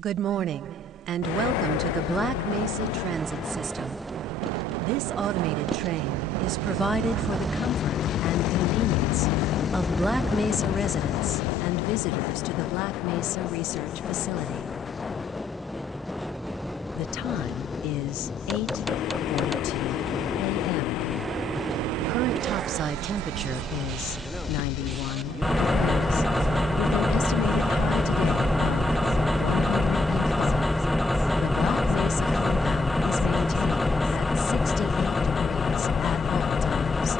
Good morning, and welcome to the Black Mesa Transit System. This automated train is provided for the comfort and convenience of Black Mesa residents and visitors to the Black Mesa Research Facility. The time is 8:42 a.m. Current topside temperature is 91 degrees, with an estimated high today of 185. The Black Mesa compound is maintained at 68 degrees at all times.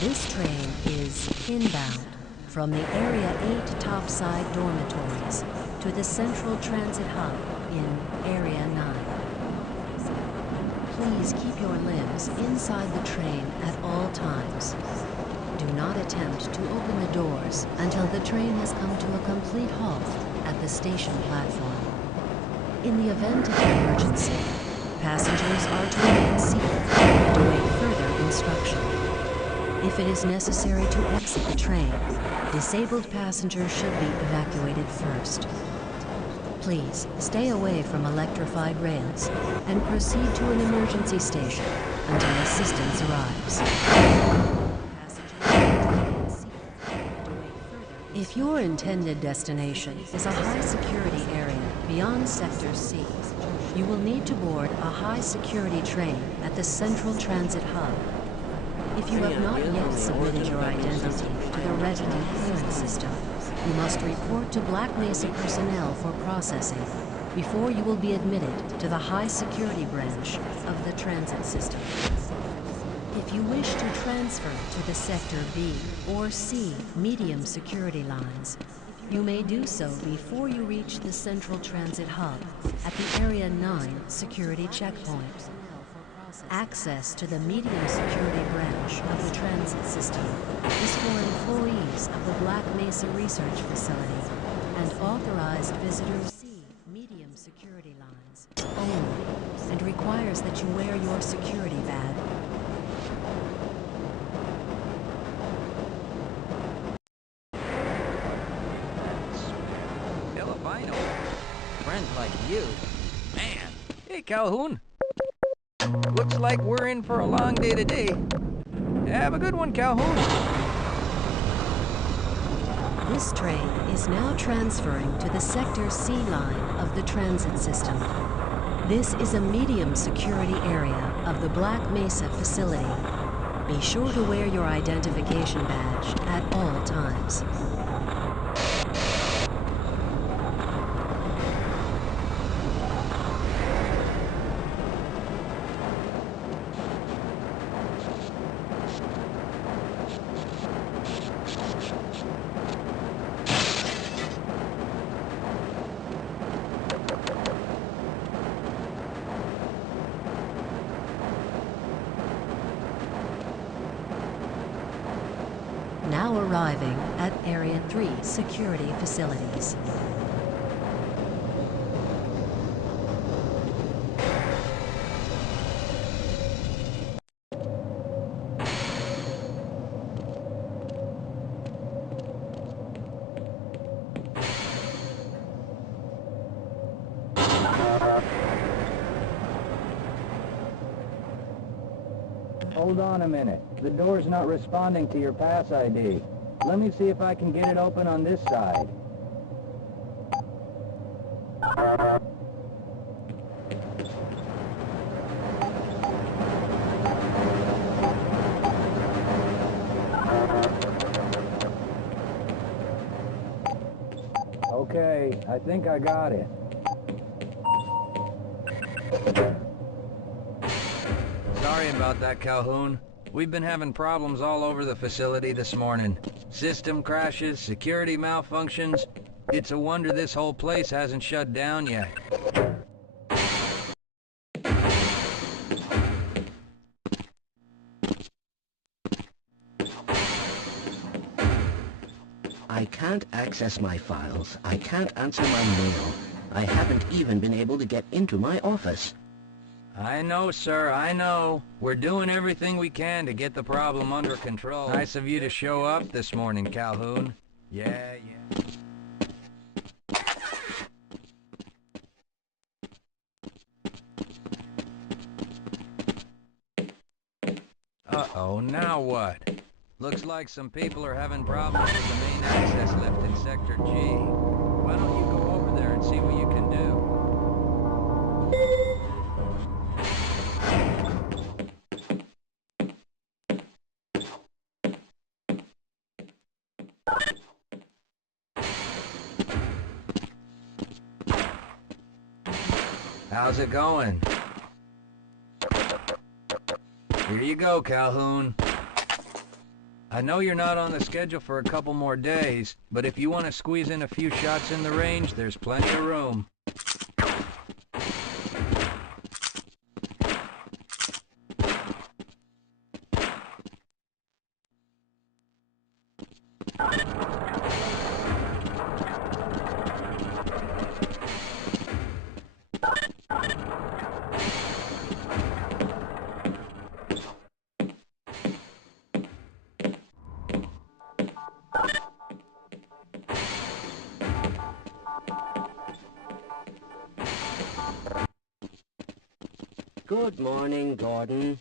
This train is inbound from the Area 8 topside dormitories to the Central Transit Hub in Area 9. Please keep your limbs inside the train at all times. Do not attempt to open the doors until the train has come to a complete halt at the station platform. In the event of an emergency, passengers are to remain seated and await further instruction. If it is necessary to exit the train, disabled passengers should be evacuated first. Please stay away from electrified rails and proceed to an emergency station until assistance arrives. If your intended destination is a high-security area beyond Sector C, you will need to board a high-security train at the Central Transit Hub. If you have not yet submitted your identity to the resident clearance system, you must report to Black Mesa personnel for processing before you will be admitted to the high-security branch of the transit system. If you wish to transfer to the Sector B or C medium security lines, you may do so before you reach the Central Transit Hub at the Area 9 security checkpoint. Access to the medium security branch of the transit system is for employees of the Black Mesa Research Facility and authorized visitors see medium security lines only, and requires that you wear your security badge. Albino. Friends like you. Man. Hey, Calhoun. Looks like we're in for a long day today. Have a good one, Calhoun. This train is now transferring to the Sector C line of the transit system. This is a medium security area of the Black Mesa facility. Be sure to wear your identification badge at all times. Now arriving at Area 3 security facilities. Hold on a minute. The door's not responding to your pass ID. Let me see if I can get it open on this side. Okay, I think I got it. Sorry about that, Calhoun. We've been having problems all over the facility this morning. System crashes, security malfunctions. It's a wonder this whole place hasn't shut down yet. I can't access my files. I can't answer my mail. I haven't even been able to get into my office. I know, sir, I know. We're doing everything we can to get the problem under control. Nice of you to show up this morning, Calhoun. Yeah, yeah. Uh-oh, now what? Looks like some people are having problems with the main access lift in Sector G. Why don't you go over there and see what you can do? How's it going? Here you go, Calhoun. I know you're not on the schedule for a couple more days, but if you want to squeeze in a few shots in the range, there's plenty of room. Good morning, Gordon.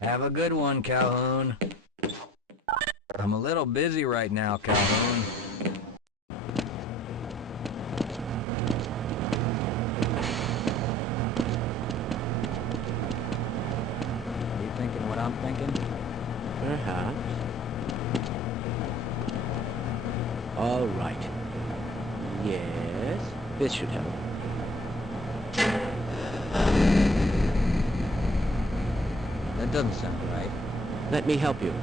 Have a good one, Calhoun. I'm a little busy right now, Calhoun. You thinking what I'm thinking? Perhaps. All right. Yes, this should help. That doesn't sound right. Let me help you.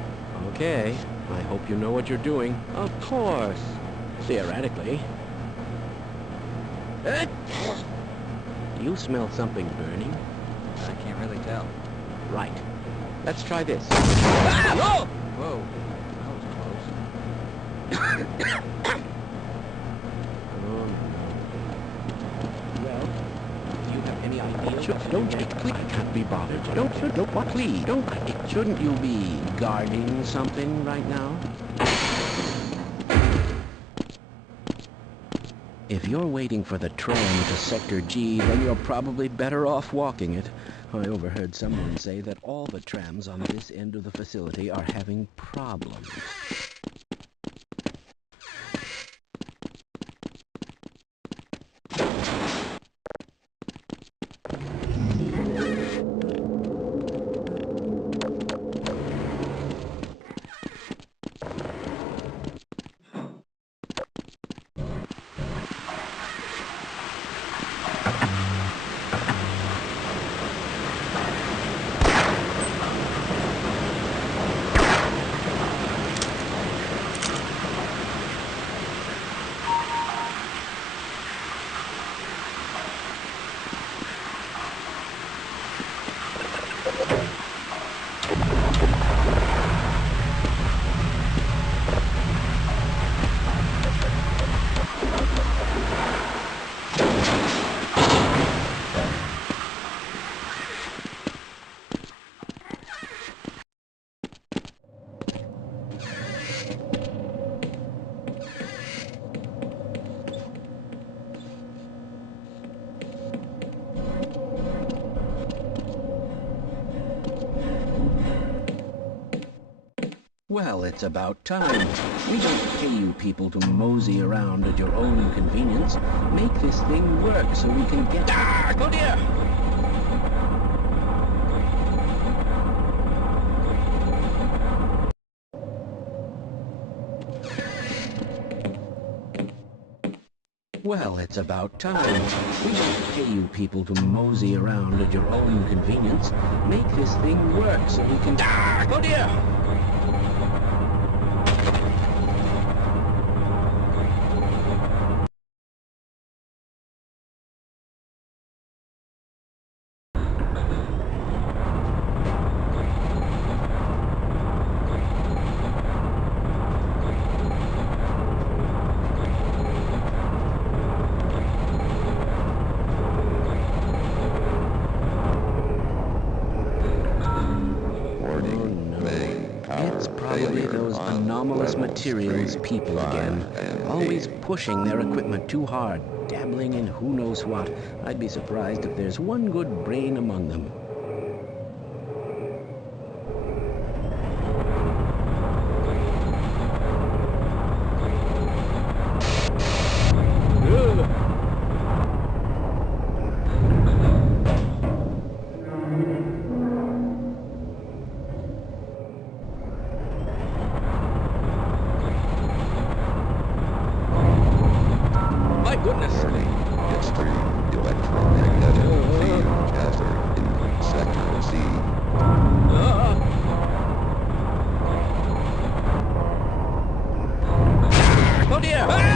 Okay. I hope you know what you're doing. Of course. Theoretically. Do you smell something burning? I can't really tell. Right. Let's try this. Ah! Whoa! Whoa. That was close. Oh, no. Well, do you have any idea? Don't please, I can't be bothered. Don't, please, don't. Shouldn't you be guarding something right now? If you're waiting for the tram to Sector G, then you're probably better off walking it. I overheard someone say that all the trams on this end of the facility are having problems. Well, it's about time. We don't pay you people to mosey around at your own convenience. Make this thing work so we can get... Ah! Oh dear! Well, it's about time. We don't pay you people to mosey around at your own convenience. Make this thing work so we can... Ah! Oh dear! It's probably those anomalous materials people again. Always pushing their equipment too hard, dabbling in who knows what. I'd be surprised if there's one good brain among them. Goodness. Extreme electromagnetic field hazard in Sector C. Oh dear! Ah!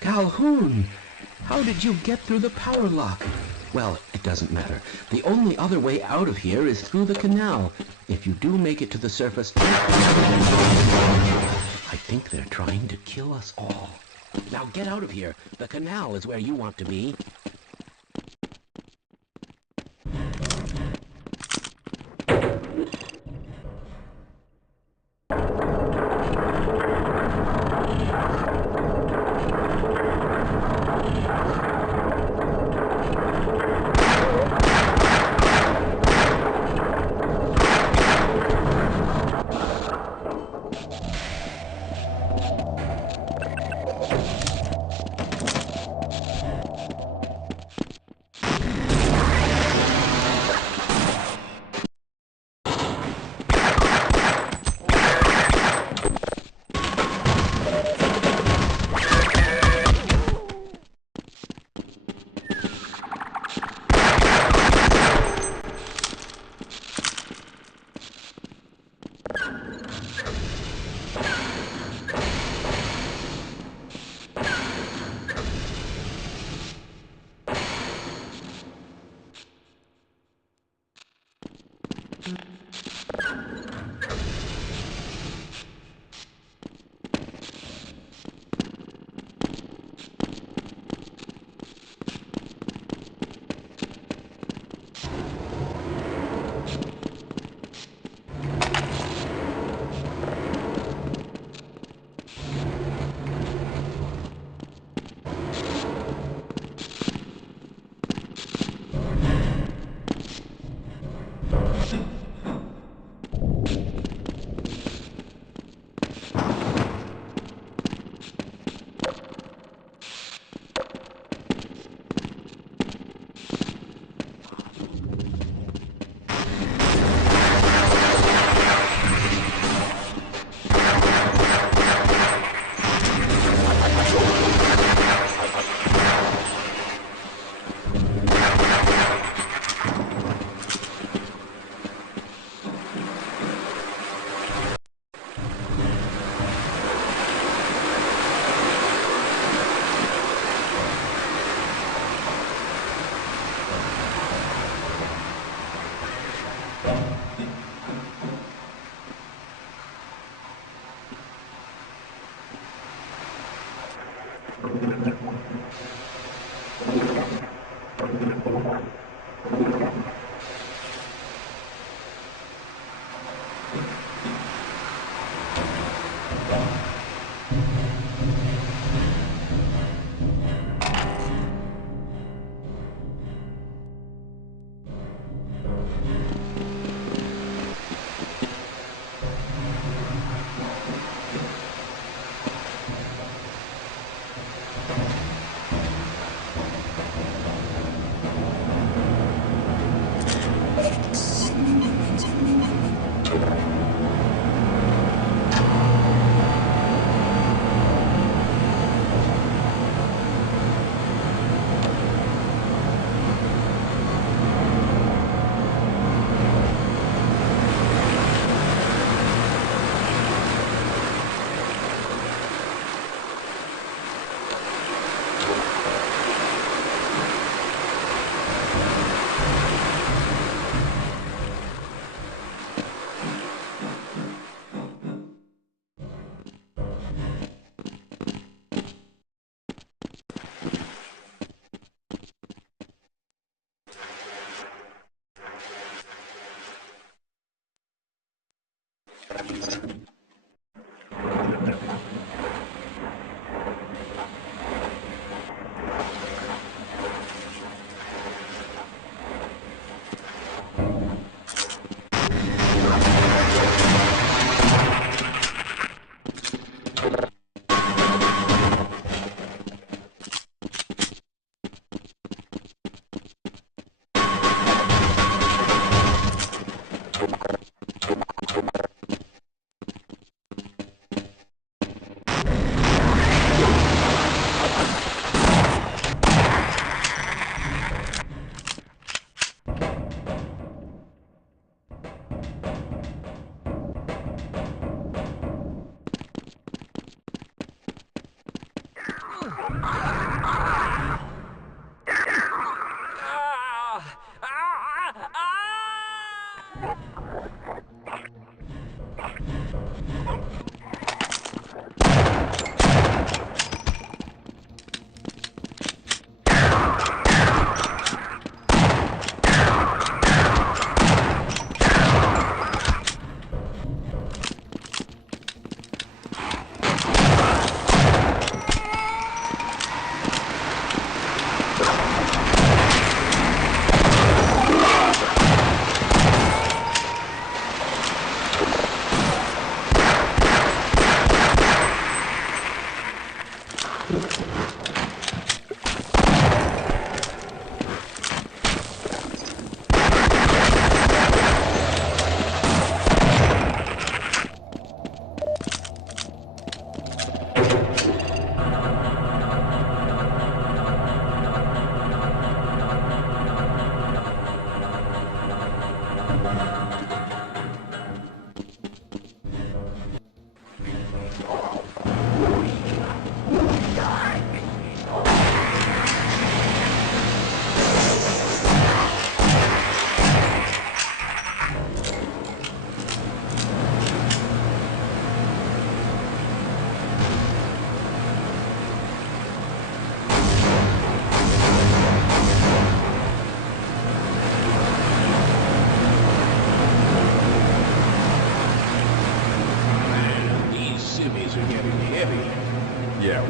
Calhoun! How did you get through the power lock? Well, it doesn't matter. The only other way out of here is through the canal. If you do make it to the surface... I think they're trying to kill us all. Now get out of here. The canal is where you want to be.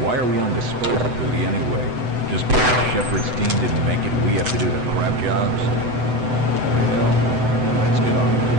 Why are we on disposal duty anyway? Just because Shepard's team didn't make it, we have to do the crap jobs? Well, let's get on with it.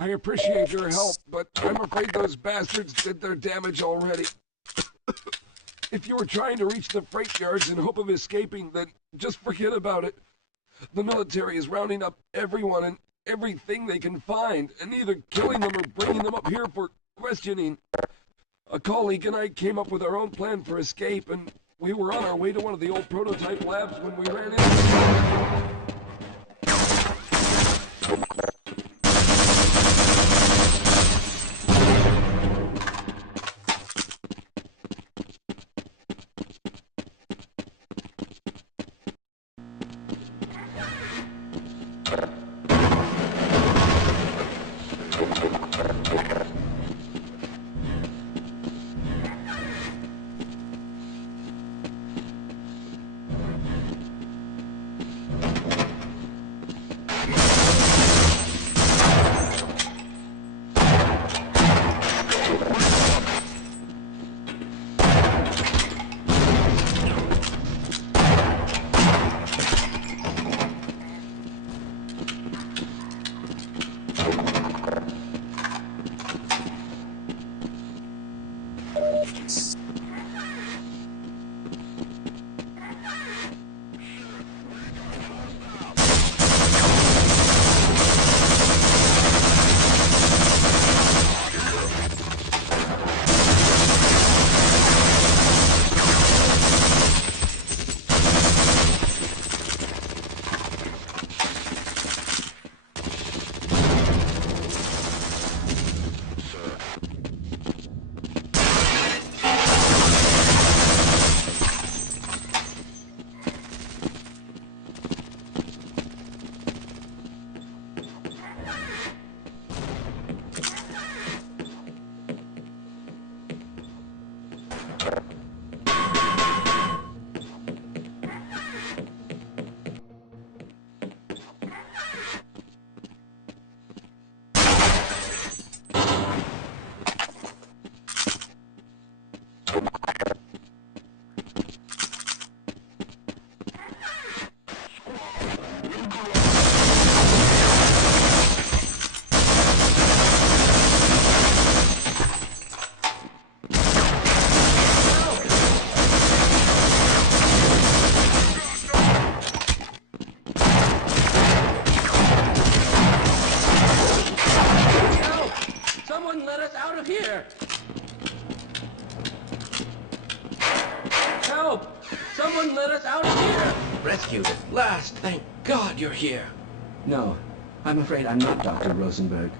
I appreciate your help, but I'm afraid those bastards did their damage already. If you were trying to reach the freight yards in hope of escaping, then just forget about it. The military is rounding up everyone and everything they can find, and either killing them or bringing them up here for questioning. A colleague and I came up with our own plan for escape, and we were on our way to one of the old prototype labs when we ran into... Someone let us out of here! Help! Someone let us out of here! Rescued at last! Thank God you're here! No, I'm afraid I'm not Dr. Rosenberg.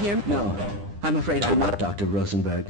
Here? No, I'm afraid I'm not Dr. Rosenberg.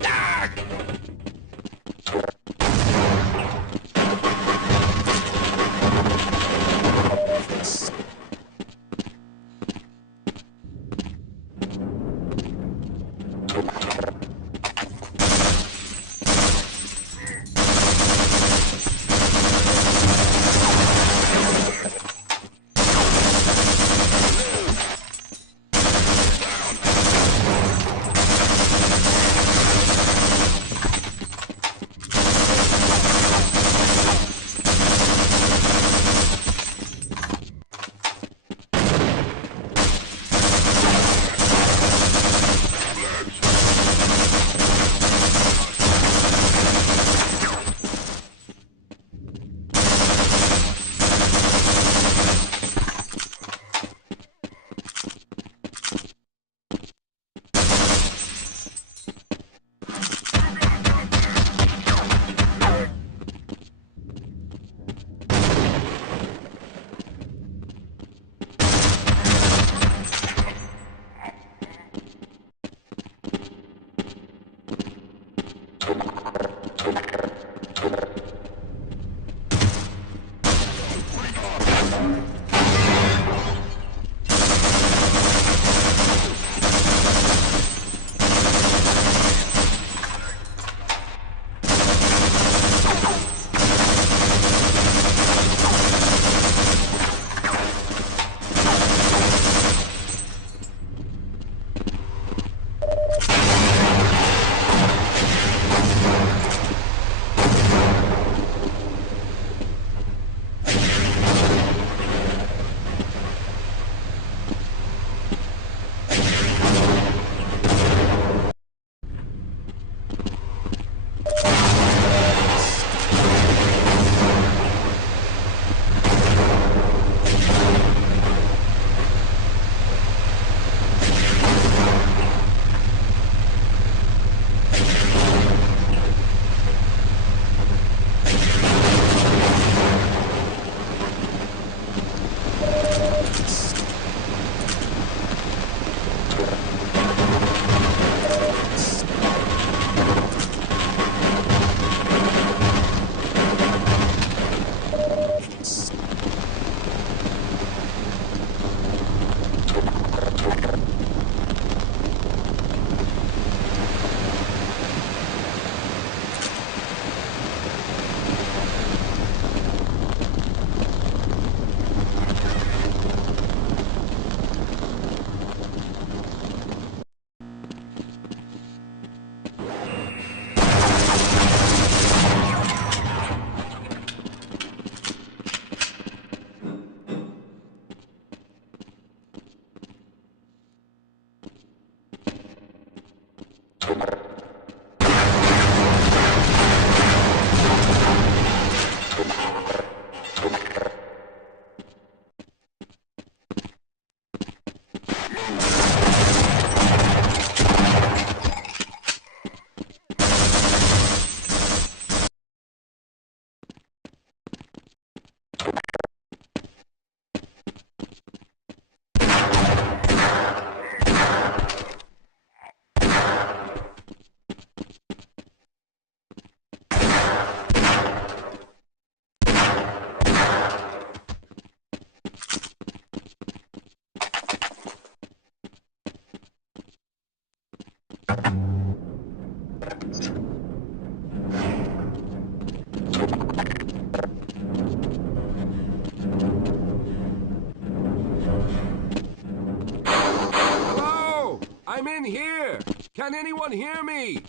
I'm in here! Can anyone hear me?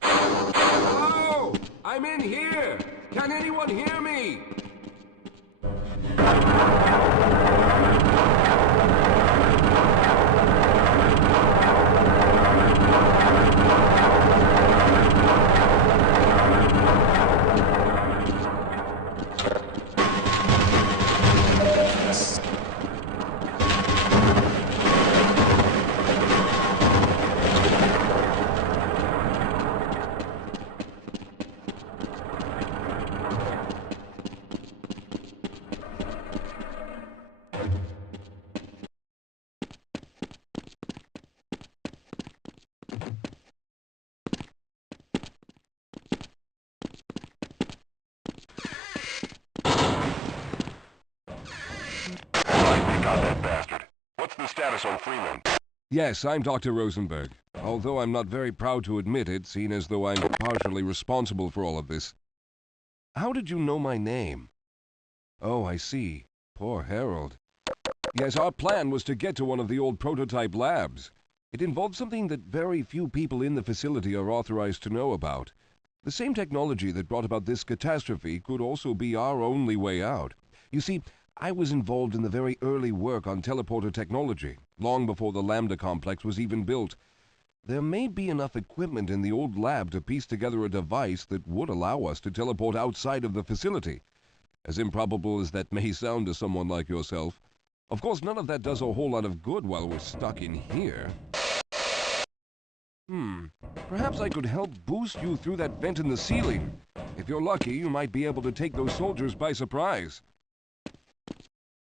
Hello? I'm in here! Can anyone hear me? On Freeman. Yes, I'm Dr. Rosenberg, although I'm not very proud to admit it, seeing as though I'm partially responsible for all of this. How did you know my name? Oh, I see. Poor Harold. Yes, our plan was to get to one of the old prototype labs. It involved something that very few people in the facility are authorized to know about. The same technology that brought about this catastrophe could also be our only way out. You see, I was involved in the very early work on teleporter technology, long before the Lambda complex was even built. There may be enough equipment in the old lab to piece together a device that would allow us to teleport outside of the facility. As improbable as that may sound to someone like yourself. Of course, none of that does a whole lot of good while we're stuck in here. Perhaps I could help boost you through that vent in the ceiling. If you're lucky, you might be able to take those soldiers by surprise.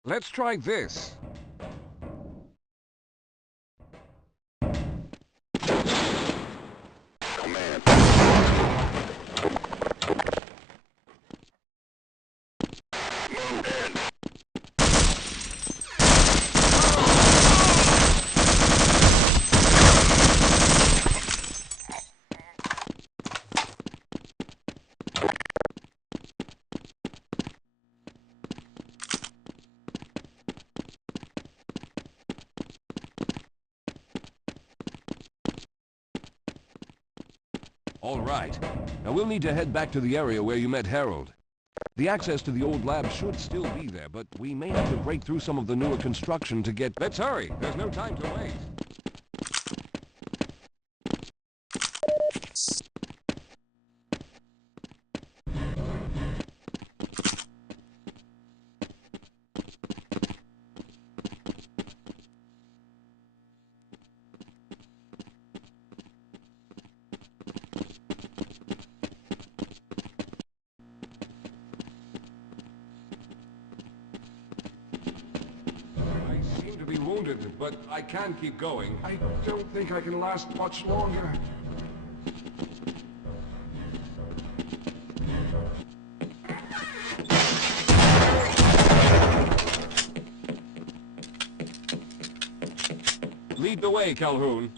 Let's try this. All right. Now we'll need to head back to the area where you met Harold. The access to the old lab should still be there, but we may have to break through some of the newer construction to get... Let's hurry! There's no time to wait! Wounded, but I can keep going. I don't think I can last much longer. Lead the way, Calhoun.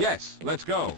Yes, let's go.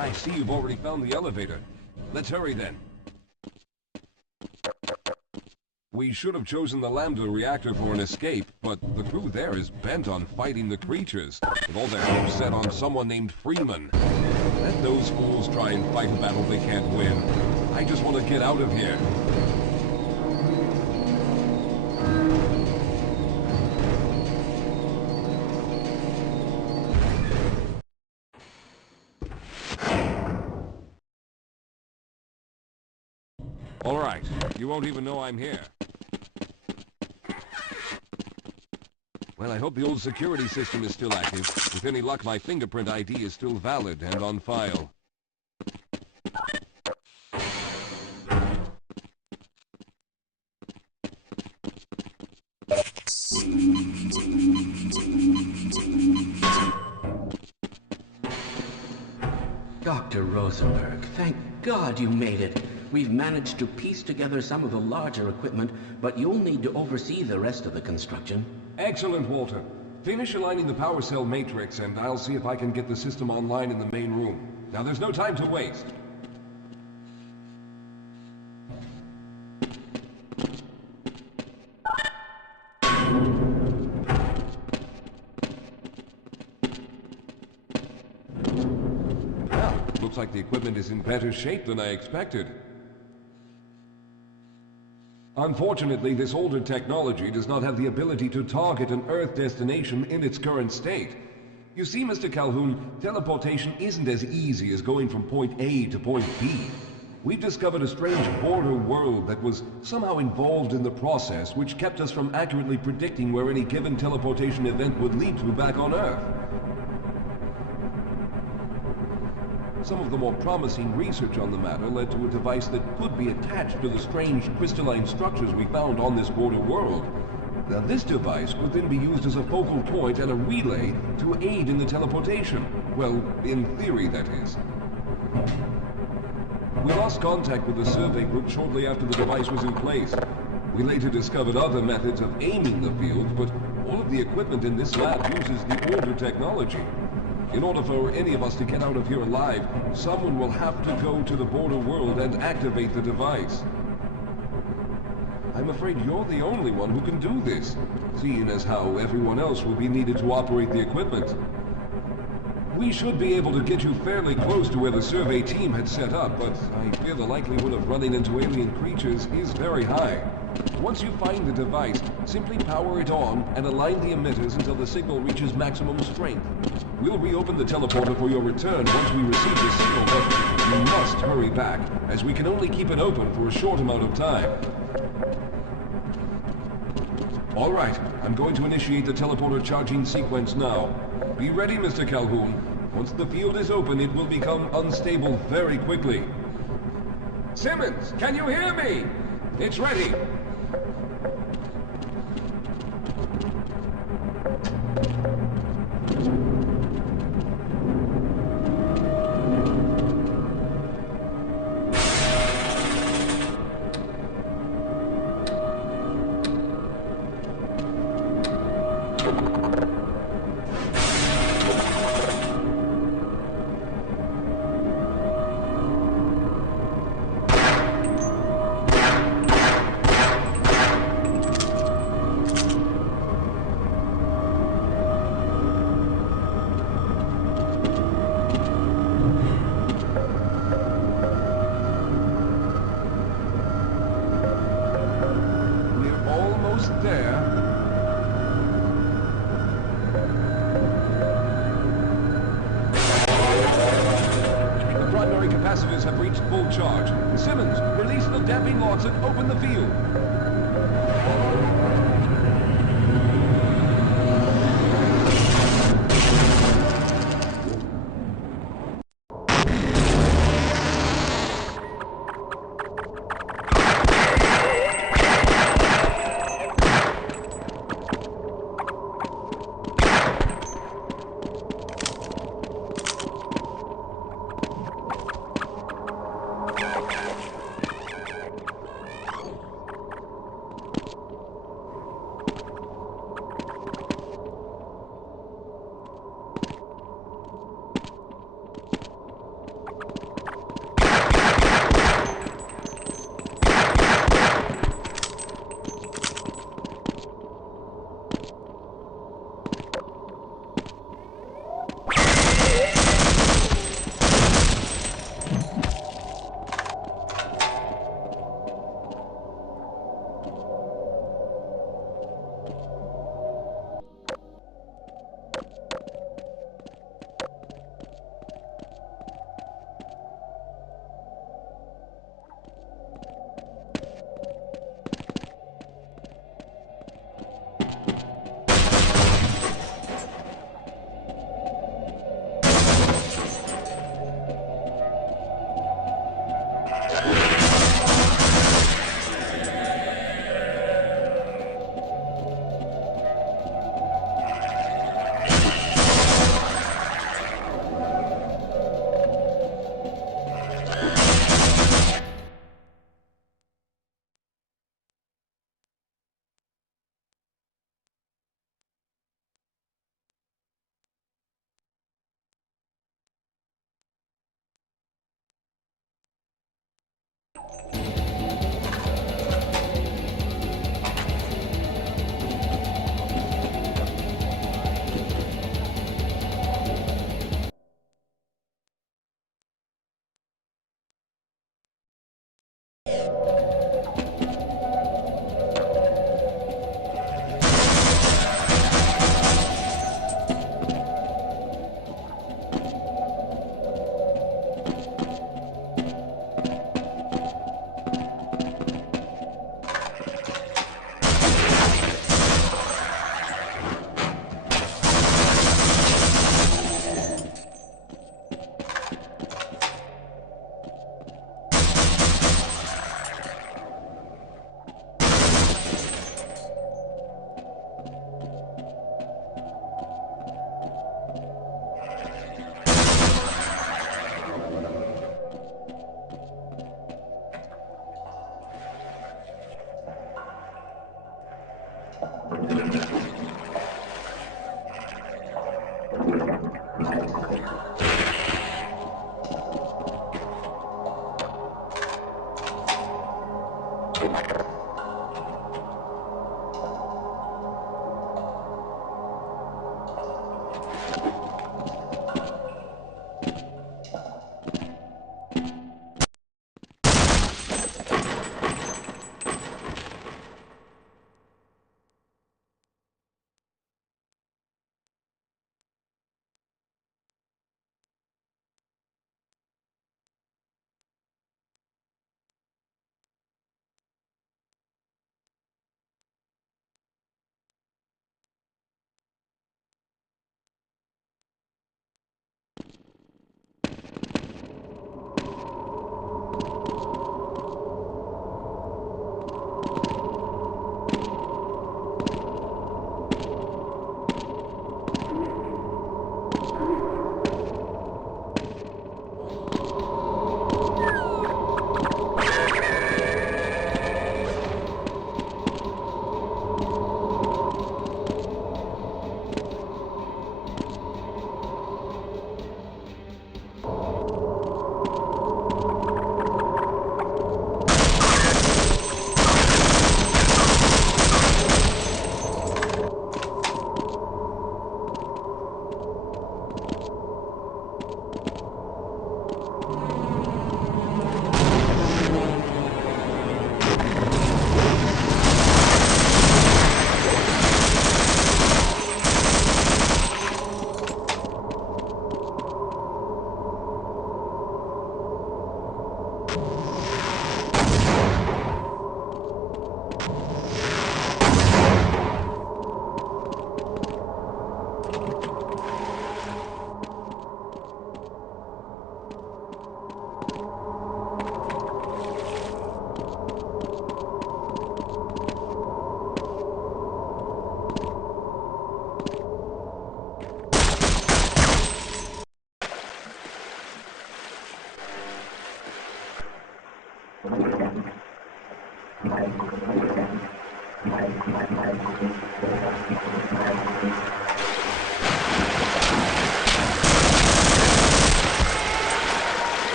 I see you've already found the elevator. Let's hurry then. We should have chosen the Lambda reactor for an escape, but the crew there is bent on fighting the creatures, with all their hopes set on someone named Freeman. Let those fools try and fight a battle they can't win. I just want to get out of here. All right, you won't even know I'm here. Well, I hope the old security system is still active. With any luck, my fingerprint ID is still valid and on file. Dr. Rosenberg, thank God you made it. We've managed to piece together some of the larger equipment, but you'll need to oversee the rest of the construction. Excellent, Walter. Finish aligning the power cell matrix, and I'll see if I can get the system online in the main room. Now, there's no time to waste. like the equipment is in better shape than I expected. Unfortunately, this older technology does not have the ability to target an Earth destination in its current state. You see, Mr. Calhoun, teleportation isn't as easy as going from point A to point B. We've discovered a strange border world that was somehow involved in the process, which kept us from accurately predicting where any given teleportation event would lead to back on Earth. Some of the more promising research on the matter led to a device that could be attached to the strange crystalline structures we found on this border world. Now, this device would then be used as a focal point and a relay to aid in the teleportation. Well, in theory, that is. We lost contact with the survey group shortly after the device was in place. We later discovered other methods of aiming the field, but all of the equipment in this lab uses the older technology. In order for any of us to get out of here alive, someone will have to go to the border world and activate the device. I'm afraid you're the only one who can do this, seeing as how everyone else will be needed to operate the equipment. We should be able to get you fairly close to where the survey team had set up, but I fear the likelihood of running into alien creatures is very high. Once you find the device, simply power it on and align the emitters until the signal reaches maximum strength. We'll reopen the teleporter for your return once we receive the signal, but you must hurry back, as we can only keep it open for a short amount of time. All right, I'm going to initiate the teleporter charging sequence now. Be ready, Mr. Calhoun. Once the field is open, it will become unstable very quickly. Simmons, can you hear me? It's ready. Capacitors have reached full charge. Simmons, release the damping locks and open the field.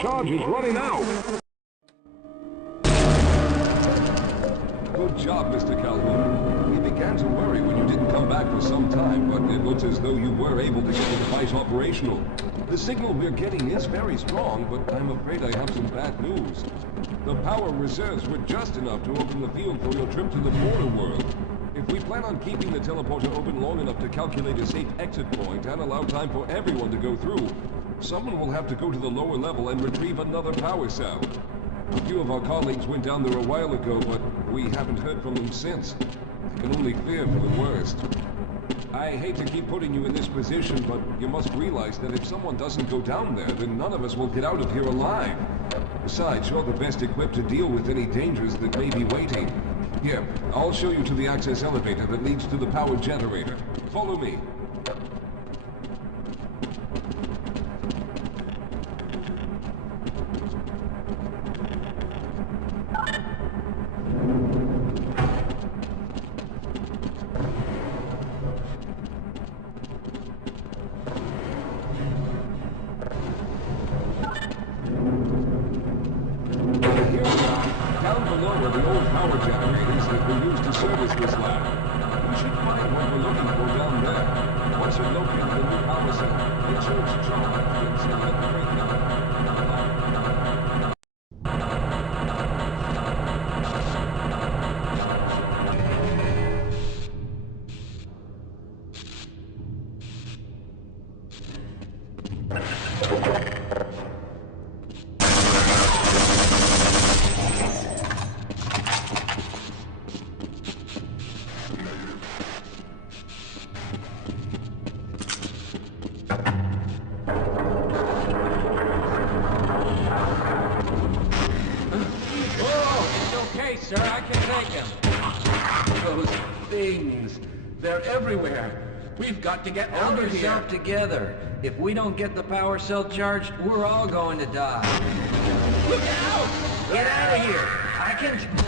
charge is running out. Good job, Mr. Calhoun. We began to worry when you didn't come back for some time, but it looks as though you were able to get the device operational. The signal we're getting is very strong, but I'm afraid I have some bad news. The power reserves were just enough to open the field for your trip to the border world. If we plan on keeping the teleporter open long enough to calculate a safe exit point and allow time for everyone to go through, someone will have to go to the lower level and retrieve another power cell. A few of our colleagues went down there a while ago, but we haven't heard from them since. I can only fear for the worst. I hate to keep putting you in this position, but you must realize that if someone doesn't go down there, then none of us will get out of here alive. Besides, you're the best equipped to deal with any dangers that may be waiting. Here, I'll show you to the access elevator that leads to the power generator. Follow me. Sir, I can take him. Those things, they're everywhere. We've got to get out Hold of here. yourself together. If we don't get the power cell charged, we're all going to die. Look out! Get out of here! I can...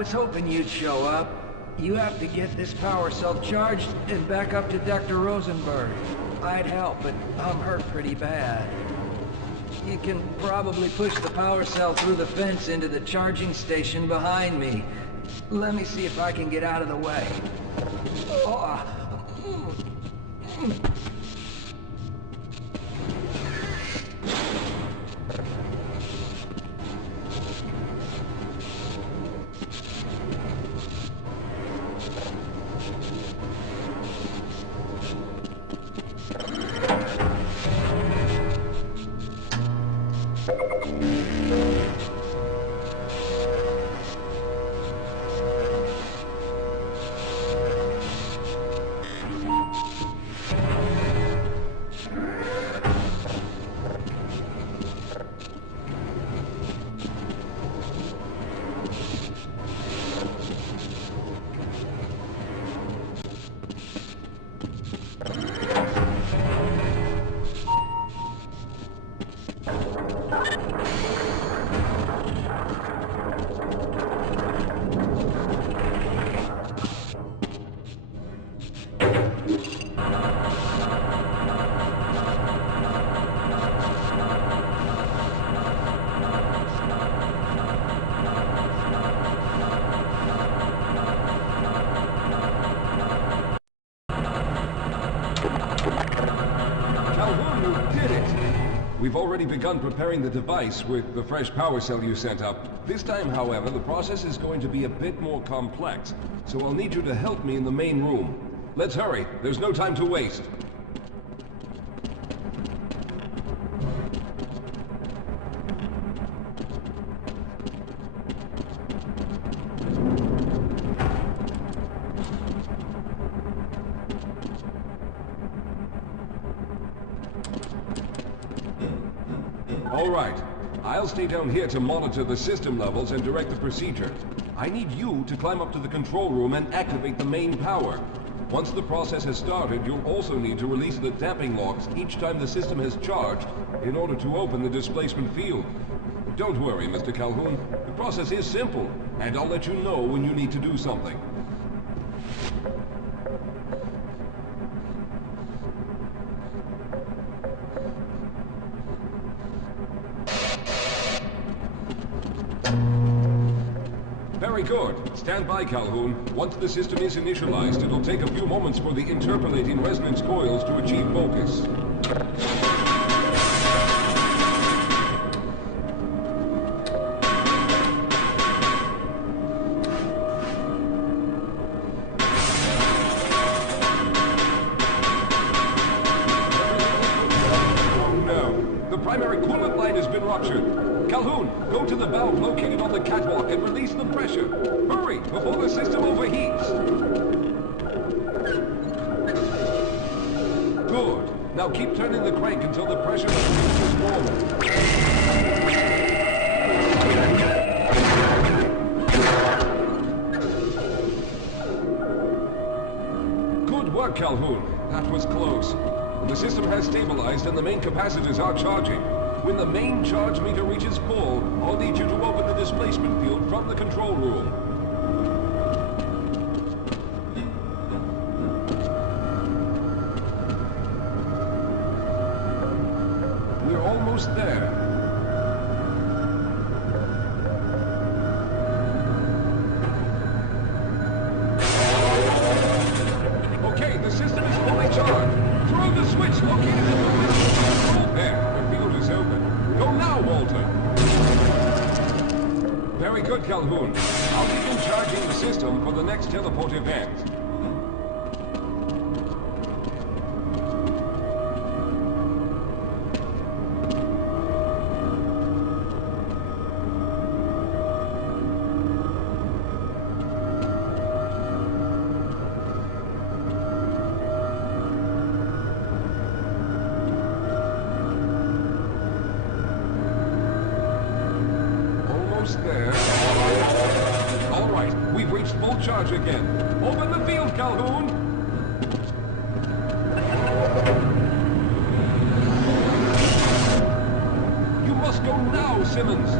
was hoping you'd show up. You have to get this power cell charged and back up to Dr. Rosenberg. I'd help, but I'm hurt pretty bad. You can probably push the power cell through the fence into the charging station behind me. Let me see if I can get out of the way. Oh. We've already begun preparing the device with the fresh power cell you sent up. This time, however, the process is going to be a bit more complex, so I'll need you to help me in the main room. Let's hurry. There's no time to waste. All right. I'll stay down here to monitor the system levels and direct the procedure. I need you to climb up to the control room and activate the main power. Once the process has started, you'll also need to release the damping locks each time the system has charged in order to open the displacement field. Don't worry, Mr. Calhoun. The process is simple, and I'll let you know when you need to do something. Very good. Stand by, Calhoun. Once the system is initialized, it'll take a few moments for the interpolating resonance coils to achieve focus. Oh no! The primary coolant line has been ruptured. Calhoun, go to the valve located on the catwalk and release the pressure. Hurry, before the system overheats. Good. Now keep turning the crank until the pressure reaches normal. Good work, Calhoun. That was close. The system has stabilized and the main capacitors are charging. When the main charge meter reaches full, I'll need you to open the displacement field from the control room. We're almost there. Okay, the system is fully charged. Throw the switch located in the middle. There. Open. Go now, Walter! Very good, Calhoun. I'll begin charging the system for the next teleport event. There. All right, we've reached full charge again. Open the field, Calhoun! You must go now, Simmons!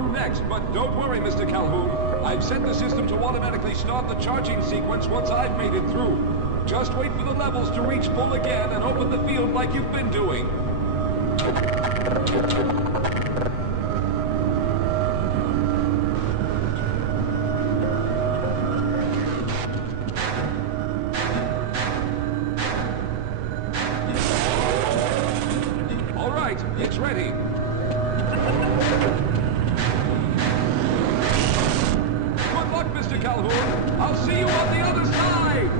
through next, but don't worry, Mr. Calhoun. I've set the system to automatically start the charging sequence once I've made it through. Just wait for the levels to reach full again and open the field like you've been doing. All right, it's ready. Good luck, Mr. Calhoun. I'll see you on the other side.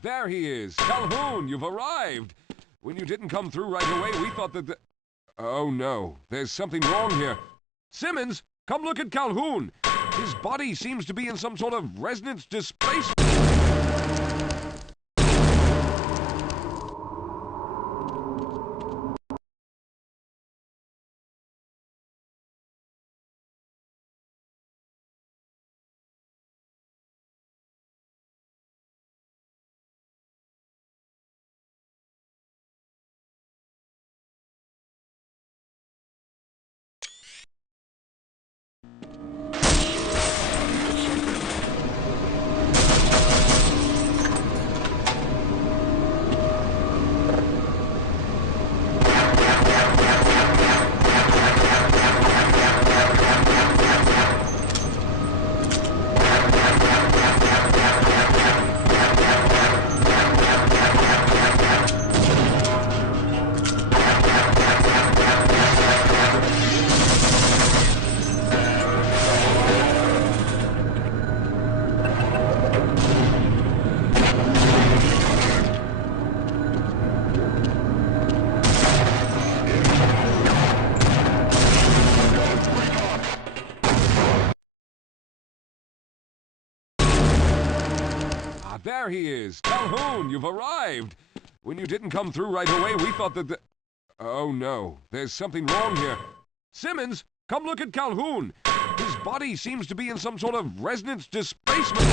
There he is. Calhoun, you've arrived. When you didn't come through right away, we thought that the... Oh no, there's something wrong here. Simmons, come look at Calhoun. His body seems to be in some sort of resonance displacement. There he is. Calhoun, you've arrived. When you didn't come through right away, we thought that the... Oh no, there's something wrong here. Simmons, come look at Calhoun. His body seems to be in some sort of resonance displacement.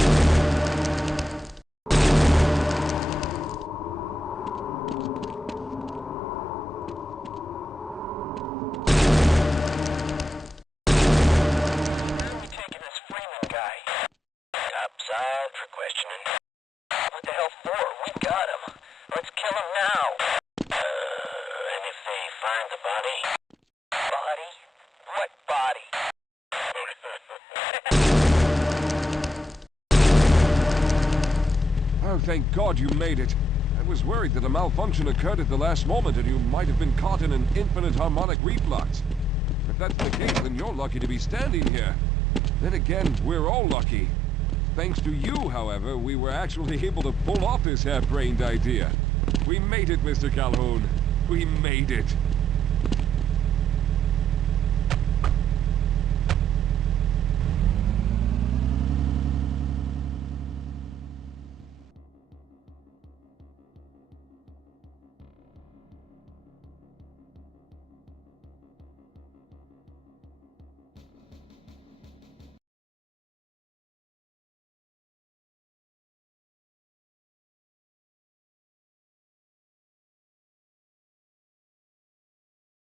Oh, thank God you made it. I was worried that a malfunction occurred at the last moment and you might have been caught in an infinite harmonic reflux. If that's the case, then you're lucky to be standing here. Then again, we're all lucky. Thanks to you, however, we were actually able to pull off this harebrained idea. We made it, Mr. Calhoun. We made it.